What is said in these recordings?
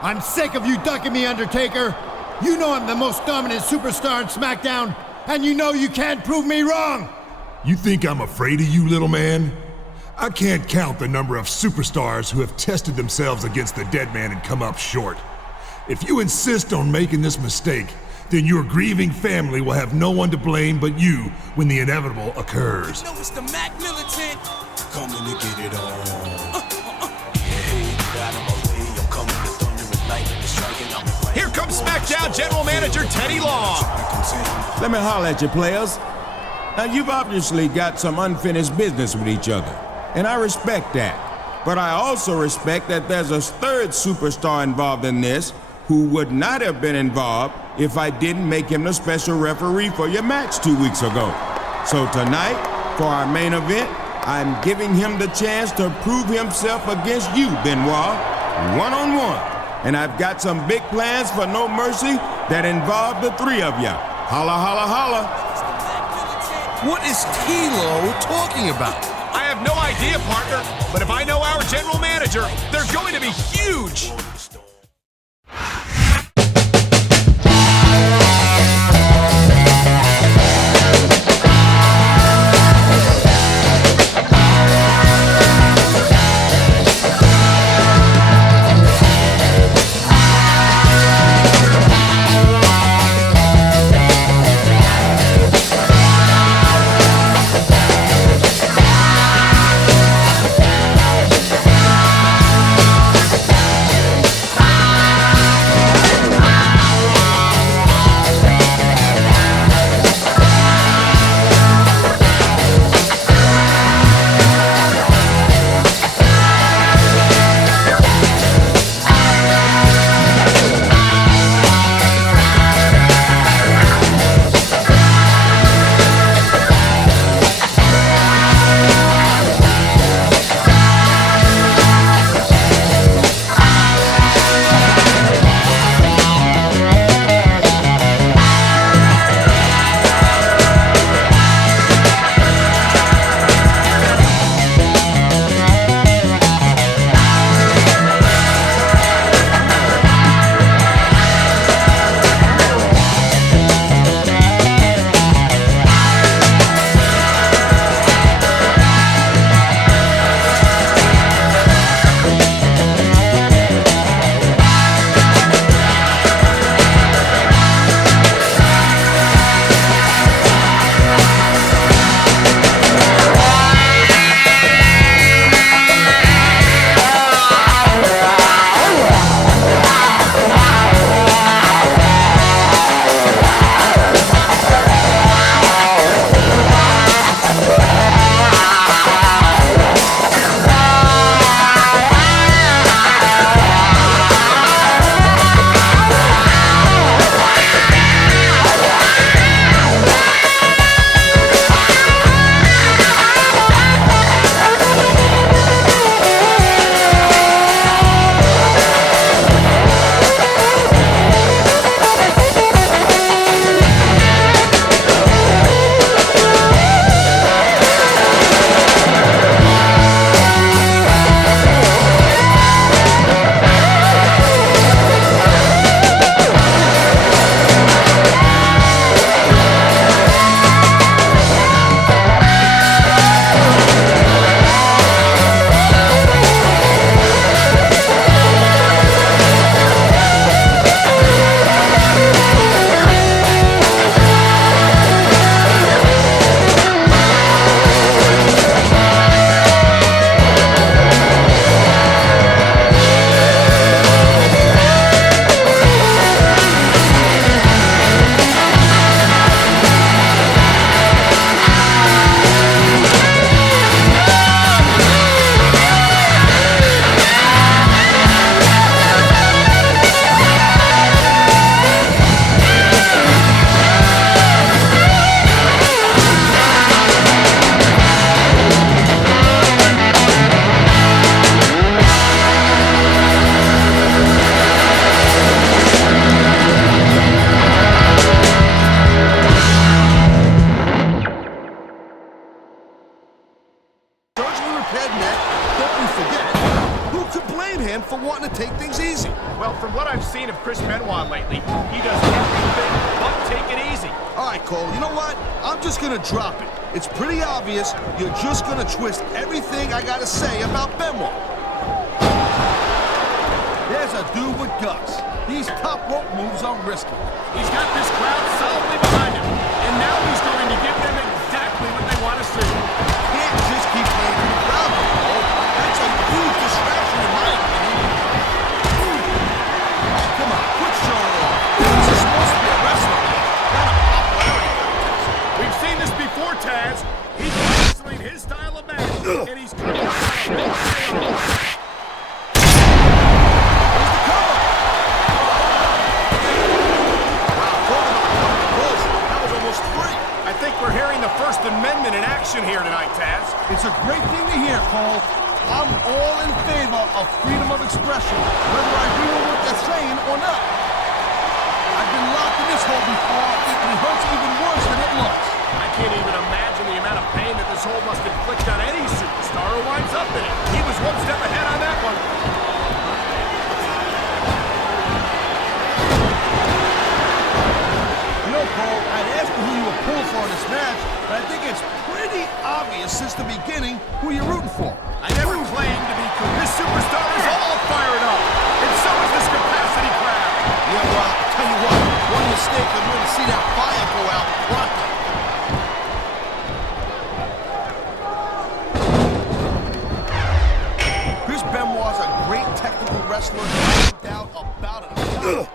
I'm sick of you ducking me, Undertaker. You know I'm the most dominant superstar in SmackDown, and you know you can't prove me wrong. You think I'm afraid of you, little man? I can't count the number of superstars who have tested themselves against the dead man and come up short. If you insist on making this mistake, then your grieving family will have no one to blame but you when the inevitable occurs. You know it's the Mac Militant. Coming to get it on. Here comes SmackDown General Manager Teddy Long. Let me holler at you, players. Now, you've obviously got some unfinished business with each other, and I respect that. But I also respect that there's a third superstar involved in this who would not have been involved if I didn't make him the special referee for your match 2 weeks ago. So tonight, for our main event, I'm giving him the chance to prove himself against you, Benoit, one-on-one. And I've got some big plans for No Mercy that involve the three of ya. Holla, holla, holla. What is T-Lo talking about? I have no idea, partner, but if I know our general manager, they're going to be huge. blame him for wanting to take things easy. Well, from what I've seen of Chris Benoit lately, he does everything but take it easy. All right, Cole, you know what? I'm just gonna drop it. It's pretty obvious you're just gonna twist everything I gotta say about Benoit. There's a dude with guts. These top rope moves are risky. He's got this crowd solidly behind him, and now he's going to give them exactly what they want to see. Can't just keep playing to the crowd, Cole. That's a huge distraction in my opinion. Oh, come on, quit showing off. This is supposed to be a wrestling match, not a popularity contest. We've seen this before, Taz. He's wrestling his style of match, and he's coming out on a big payoff. I think we're hearing the First Amendment in action here tonight, Taz. It's a great thing to hear, Cole. I'm all in favor of freedom of expression, whether I agree with what they're saying or not. I've been locked in this hole before, and it hurts even worse than it looks. I can't even imagine the amount of pain that this hole must inflict on any superstar who winds up in it. He was one step ahead on that one. You know, Cole, I'd ask you who you were pulling for in this match, but I think it's pretty obvious since the beginning who you're rooting for. I never claimed to be cool. This superstar is all fired up, and so is this capacity crowd. Yeah, well, I'll tell you what, one mistake and we're going to see that fire go out pronto. Chris Benoit's a great technical wrestler, no doubt about it.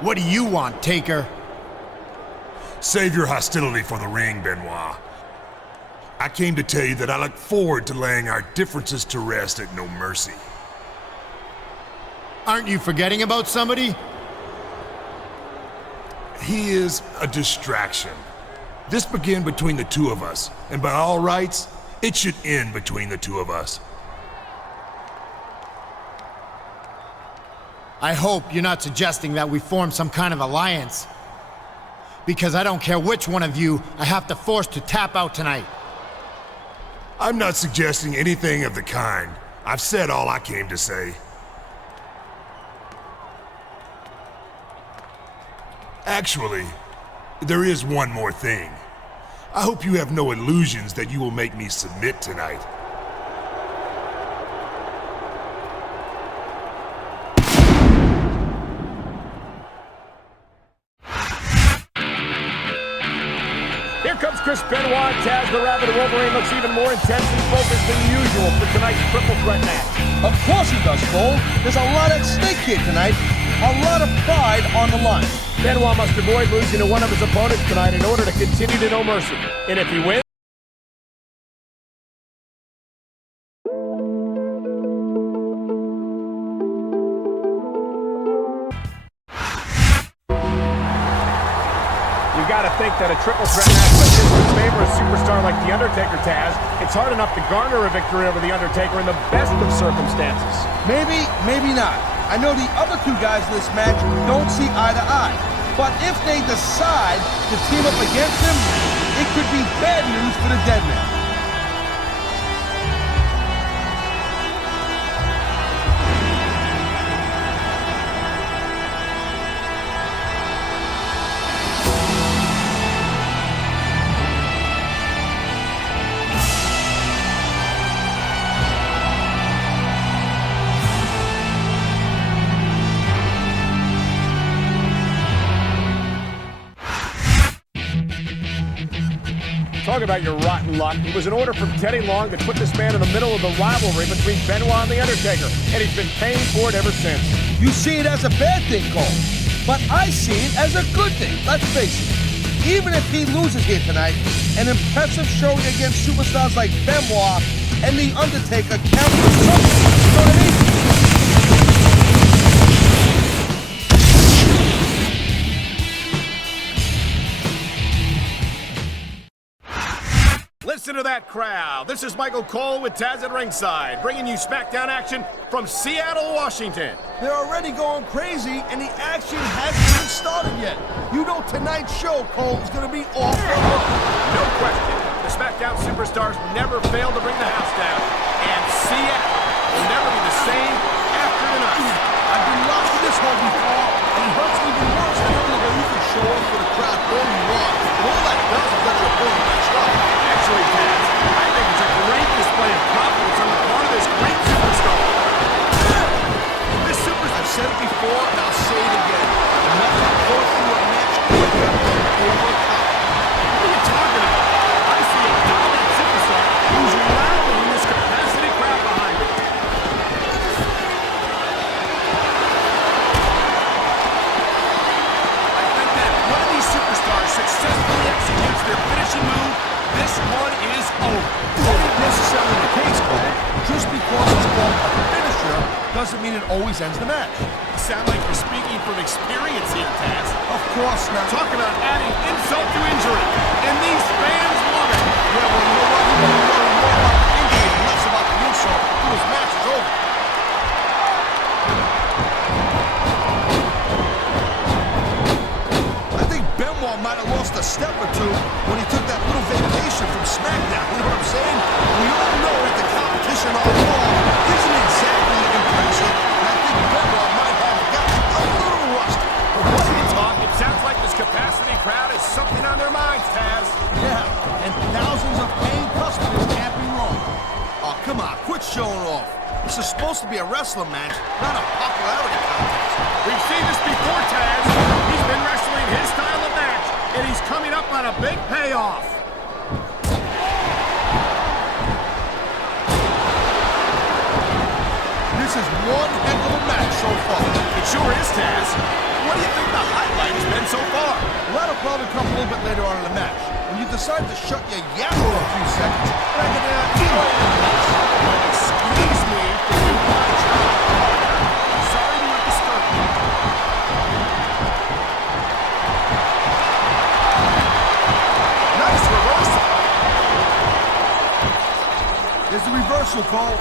What do you want, Taker? Save your hostility for the ring, Benoit. I came to tell you that I look forward to laying our differences to rest at No Mercy. Aren't you forgetting about somebody? He is a distraction. This began between the two of us, and by all rights, it should end between the two of us. I hope you're not suggesting that we form some kind of alliance. Because I don't care which one of you I have to force to tap out tonight. I'm not suggesting anything of the kind. I've said all I came to say. Actually, there is one more thing. I hope you have no illusions that you will make me submit tonight. Here comes Chris Benoit. Taz the Rabbit Wolverine looks even more intense and focused than usual for tonight's triple threat match. Of course he does, Cole. There's a lot at stake here tonight. A lot of pride on the line. Benoit must avoid losing to one of his opponents tonight in order to continue to No Mercy. And if he wins, you gotta think that a triple threat match like this would favor a superstar like The Undertaker, Taz. It's hard enough to garner a victory over The Undertaker in the best of circumstances. Maybe, maybe not. I know the other two guys in this match don't see eye to eye. But if they decide to team up against him, it could be bad news for the dead man. Talk about your rotten luck. It was an order from Teddy Long that put this man in the middle of the rivalry between Benoit and The Undertaker, and he's been paying for it ever since. You see it as a bad thing, Cole. But I see it as a good thing. Let's face it. Even if he loses here tonight, an impressive showing against superstars like Benoit and The Undertaker counts for something. You know what I mean? Listen to that crowd. This is Michael Cole with Taz at ringside, bringing you SmackDown action from Seattle, Washington. They're already going crazy, and the action hasn't even started yet. You know tonight's show, Cole, is going to be off the hook. No question. The SmackDown superstars never fail to bring the house down, and Seattle will never be the same after tonight. I've been locked in this hole before, and it hurts even worse than the way you can show up for the crowd all you want. And all that does is let your opponent match up. Actually, Taz, I think it's a great display of confidence on the part of this great superstar. This superstar... I've said it before, and I'll say it again. Nothing goes through a match quicker than over time. What are you talking about? I see a dominant superstar who's rallying this capacity crowd behind him. I think that if one of these superstars successfully executes their finishing move, this one is over. That ain't necessarily the case, Cole. Just because it's called a finisher doesn't mean it always ends the match. You sound like you're speaking from experience here, Taz. Of course not. Talk about adding insult to injury, and these fans love it. Yeah, well, you know what? You're going to worry more about the injury and less about the insult until his match is over. I think Benoit might have lost a step or two when he took that little vacation from SmackDown. You know what I'm saying? We all know that the competition on Raw isn't exactly impressive, and I think Benoit might have gotten a little rusty. But what you talk, it sounds like this capacity crowd has something on their minds, Taz. Yeah, and thousands of paying customers can't be wrong. Oh, come on, quit showing off. This is supposed to be a wrestling match, not a popularity contest. We've seen this before, Taz. He's been wrestling his style of match, and he's coming up on a big payoff. This is one heck of a match so far. It sure is, Taz. What do you think the highlight has been so far? Well, that'll probably come a little bit later on in the match. When you decide to shut your yap for a few seconds, and I can enjoy the match. Excuse me for doing my job. Sorry to disturb you. Nice reversal. There's the reversal, Cole.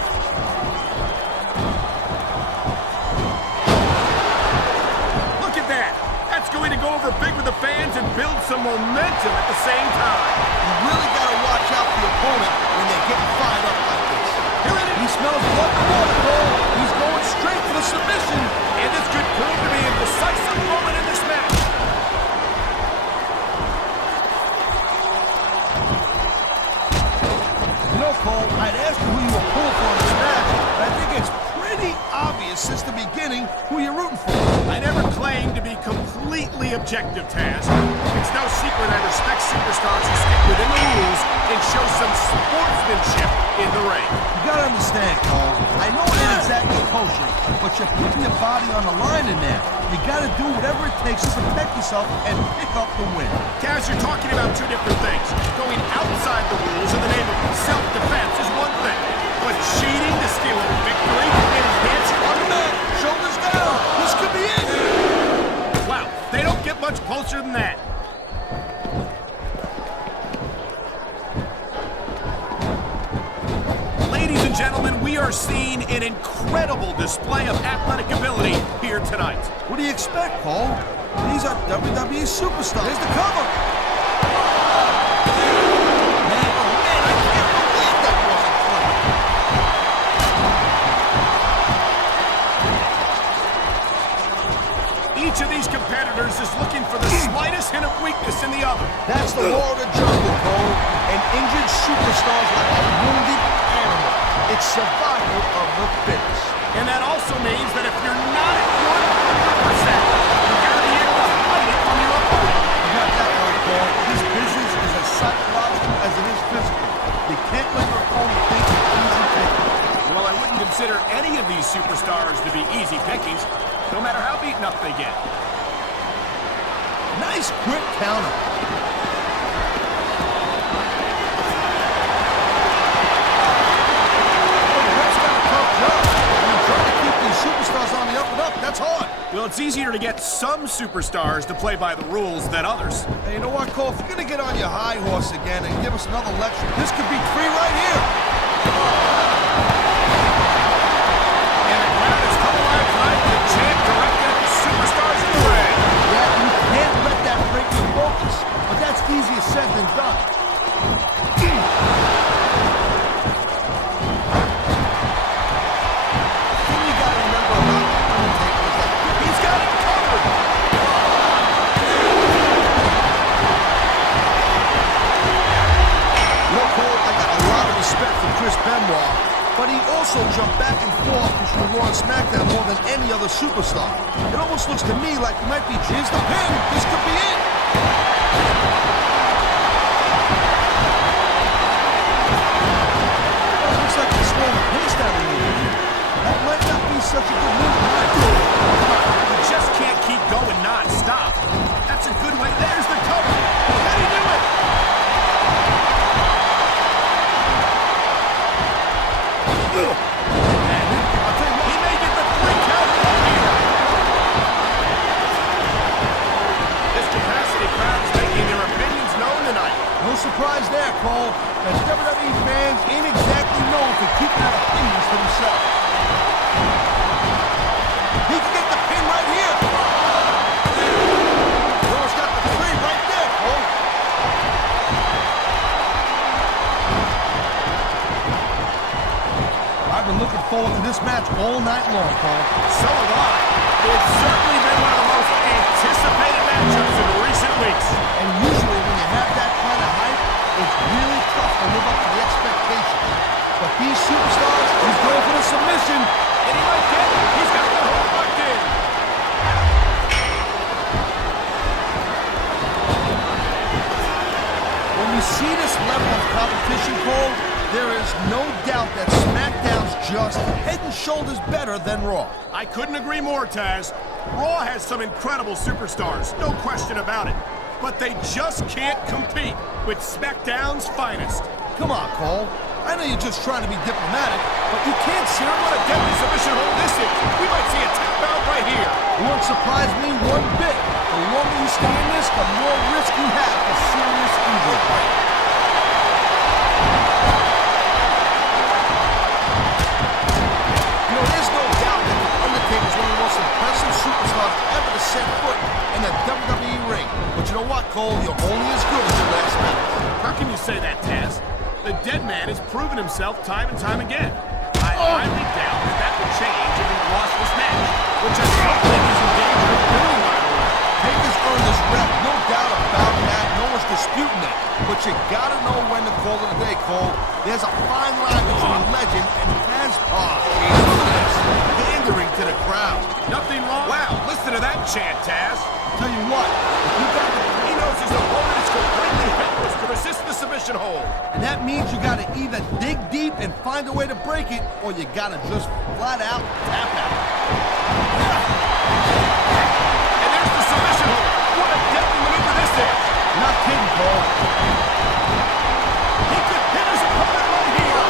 Look at that. That's going to go over big with the fans and build some momentum at the same time. You really got to watch out for your opponent when they get fired up like this. Here it He is. smells blood and water, Cole. He's going straight for the submission. And this could prove to be a decisive moment in this match. You know, Cole, I'd ask you who you were pulling for in this match, but I think it's pretty obvious since the beginning who you're rooting for. I never claimed to be completely objective, Taz. It's no secret I respect superstars who stick within the rules and show some sportsmanship in the ring. You gotta understand, Cole. I know it ain't exactly kosher, but you're putting your body on the line in there. You gotta do whatever it takes to protect yourself and pick up the win. Taz, you're talking about two different things. Going outside the rules in the name of self-defense is one thing, but cheating to steal a victory and dancing on the mat. Shoulders down. This could be it. Wow, they don't get much closer than that. Ladies and gentlemen, we are seeing an incredible display of athletic ability here tonight. What do you expect, Cole? These are WWE superstars. There's the cover. Man, oh man, I can't believe that wasn't funny. Each of these competitors is looking for the slightest hint of weakness in the other. That's the law of the jungle, Cole. An injured superstar's like a wounded animal. It's survival of the fittest. And that also means that if you're not at 100%, you gotta be able to hide it from your opponent. You got that right, Cole. This business is as psychological as it physical. You can't let your opponent think it's easy picking. Well, I wouldn't consider any of these superstars to be easy pickings, no matter how beaten up they get. Nice quick counter. Superstars on the up and up, that's hard. Well, it's easier to get some superstars to play by the rules than others. Hey, you know what, Cole? If you're gonna get on your high horse again and give us another lecture, this could be free right here. And the crowd has come alive tonight to chant directly at the superstars in the ring. Yeah, you can't let that break your focus, but that's easier said than done. But he also jumped back and forth between Raw and SmackDown more than any other superstar. It almost looks to me like he might be here's the pin. This could be it. Well, it looks like he's slowing the pace down a little bit. That might not be such a good move. You just can't keep going non-stop. That's a good way. There's the cover. How do you do it? He may get the 3 count here. This capacity crowd is making their opinions known tonight. No surprise there, Cole. As WWE fans ain't exactly known for keeping their opinions to themselves. He can get the pin right here. Raw's got the 3 right there, Cole. I've been looking forward to this match all night long, Cole. So have I. It's certainly been one of the most anticipated matchups in recent weeks. And usually when you have that kind of hype, it's really tough to live up to the expectations. But these superstars, he's going for the submission. And he might get it. He's got the hold locked in. When we see this level of competition, Cole, there is no doubt that SmackDown's just head and shoulders better than Raw. I couldn't agree more, Taz. Raw has some incredible superstars, no question about it. But they just can't compete with SmackDown's finest. Come on, Cole. I know you're just trying to be diplomatic, but you can't see What a deadly submission hold this is. We might see a tap out right here. It won't surprise me one bit. The longer you stay in this, the more risk you have for serious injury. You know, there's no doubt that The Undertaker is one of the most impressive superstars ever to set foot in the WWE ring. But you know what, Cole? You're only as good as your last match. How can you say that, Taz? The dead man has proven himself time and time again. I highly doubt that would change if he lost this match, which I don't think he's in danger of doing, by the way. Taker's earned this rep, no doubt about that. No one's disputing that. But you gotta know when to call it a day, Cole. There's a fine line between legend and Taz. Oh, jeez, look at this. Pandering to the crowd. Nothing wrong. Wow, listen to that chant, Taz. Tell you what, if you got the He knows his opponent is completely helpless to resist the submission hold. and that means you gotta either dig deep and find a way to break it, or you gotta just flat out tap out. And there's the submission hold. What a deadly maneuver this is. You're not kidding, Cole. He could hit his opponent right here.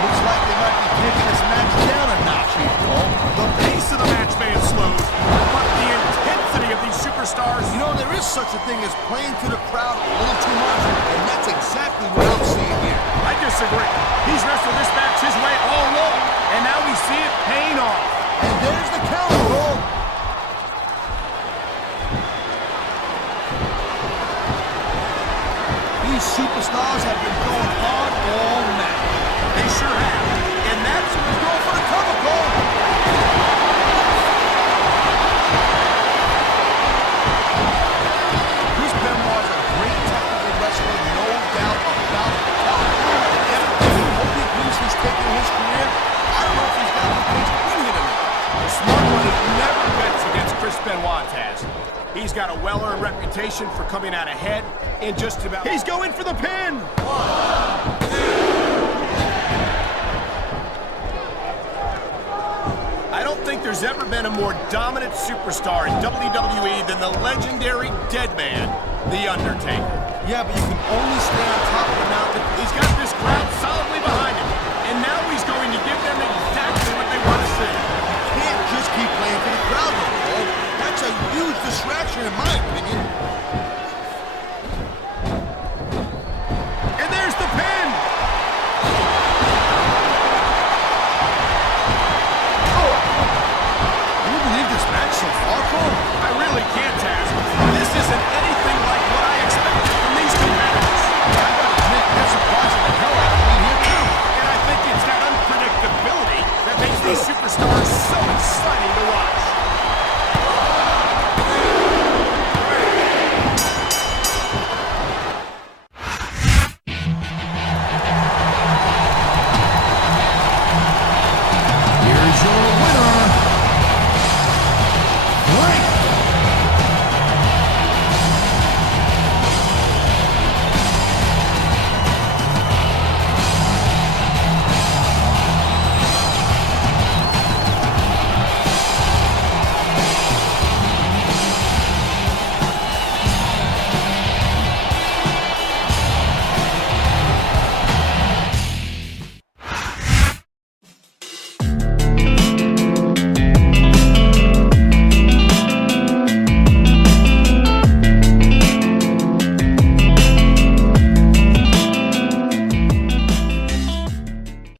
Looks like they might be taking this match down a notch here, Cole. The pace of the match may have slowed, but the intensity of these superstars. You know, there is such a thing as playing to the crowd a little too much, and that's exactly what I'm seeing here. I disagree. He's wrestled this match his way all along, and now we see it paying off. And there's the counter, Cole. These superstars have been going hard all match. They sure have. And that's Let's go for the cover, Cole. Chris Benoit's a great technical wrestler, no doubt about it. And hope he agrees he's taking his career. I don't know if he's got the case to win here tonight. the smart money never bets against Chris Benoit, Taz. He's got a well-earned reputation for coming out ahead in just about... He's going for the pin! I don't think there's ever been a more dominant superstar in WWE than the legendary Deadman, The Undertaker. Yeah, but you can only stay on top of the mountain. He's got this crowd solidly behind him, and now he's going to give them exactly what they want to see. Can't just keep playing for the crowd, though, Cole. That's a huge distraction, in my opinion.